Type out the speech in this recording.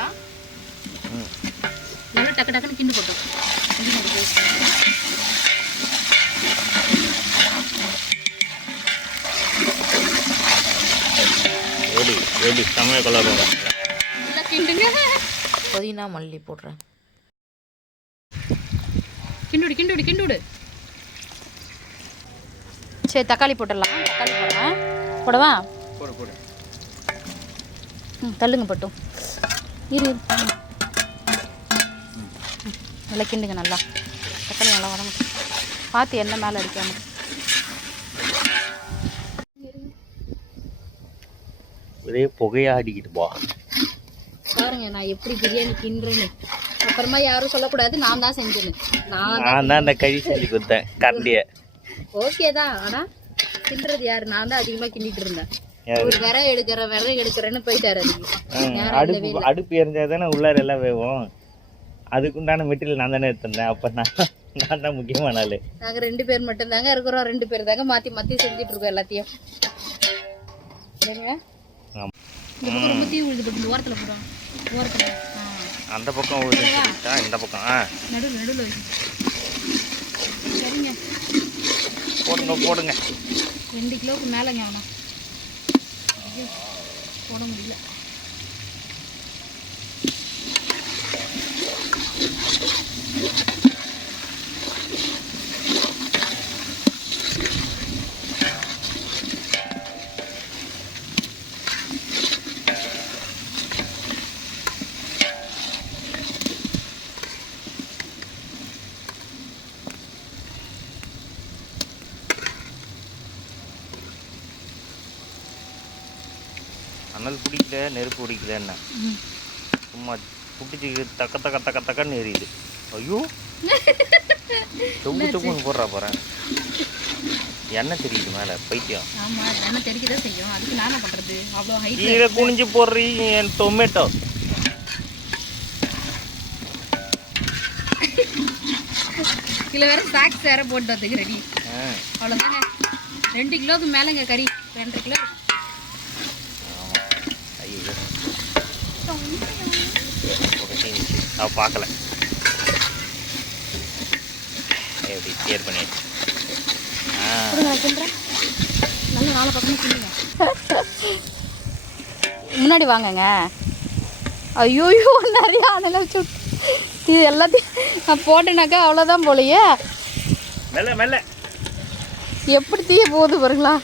போட்டுக்கலாம். நல்லா டக்கு டக்குன்னு கிண்டு போட்டோம். புதினா மல்லி போடுறேன். கிண்டுடு கிண்டுடு கிண்டுடு. சரி தக்காளி போட்டுடலாம். தக்காளி போடுறேன். போடவா? போடு போடு. தள்ளுங்க பட்டும். இரு நல்லா கிண்டுங்க. நல்லா தக்காளி நல்லா வர மாட்டேன். பார்த்து எண்ணெய் மேலே அடிக்காம. ஒரே புகையா அடிக்கிட்டு போ. பாருங்க நான் எப்படி பிரியாணி கிண்டுறேன்னு. அப்புறமா யாரும் சொல்லக்கூடாது நான் தான் செஞ்சேன்னு. நான் தான் அந்த கறி செஞ்சு கொடுத்தேன் கரண்டிய. ஓகே தான். ஆனால் கிண்டுறது யாரு? நான் தான் அதிகமாக கிண்டிட்டு இருந்தேன். ஒரு விறகு எடுக்கிறேன்னு போயிட்டாரு. அடுப்பு எரிஞ்சா தானே உள்ளார எல்லாம் வேவும். அதுக்குண்டான மெட்டீரியல் நான் தானே எடுத்திருந்தேன். அப்போ நான் தான் முக்கியமான ஆளு. நாங்கள் 2 பேர் மட்டும்தாங்க இருக்கிறோம். 2 பேர் தாங்க மாற்றி மாற்றி செஞ்சுட்டு இருக்கோம் எல்லாத்தையும். சரிங்க. இந்த பக்கம் ரொம்ப தீ உழுது போட்டு ஓரத்தில் போடுவோம். ஓரத்தில் அந்த பக்கம் உழுதுட்டா இந்த பக்கம் நடுவில் வச்சு. சரிங்க போடுங்க போடுங்க. 2 கிலோவுக்கு மேலேங்க. ஆனால் போட முடியல. அனல் பிடிக்கல, நெருப்பு பிடிக்கல. என்ன சும்மா பிடிச்சி தக்க தக்க தக்க தக்கன்னு எரியுது. ஐயோ தொகு தொகுன்னு போடுறா போகிறேன். எண்ணெய் தெரியுது மேலே. பைத்தியம். ஆமாம் எண்ணெய் தெரிக்க தான் செய்யும். அதுக்கு நான் என்ன பண்ணுறது? அவ்வளோ ஹைட் கீழே குனிஞ்சு போடுறீங்க. என் டொமேட்டோ கிலோ வேறு சாக்ஸ் வேறு போட்டு வந்துக்கு ரெடி. அவ்வளோதாங்க. 2 கிலோவுக்கு மேலேங்க கறி. 2.5 கிலோ. அவள் பார்க்கல. எப்படி ஷேர் பண்ணிடுச்சு. நல்லா 4 பக்கமும் கிண்டுங்க. முன்னாடி வாங்கங்க. ஐயோயோ நிறைய அனலை வச்சு இது எல்லாத்தையும் நான் போட்டேனாக்கா அவ்வளோதான் போலையே. மெல்ல மெல்ல எப்படி தீய போகுது பாருங்களா.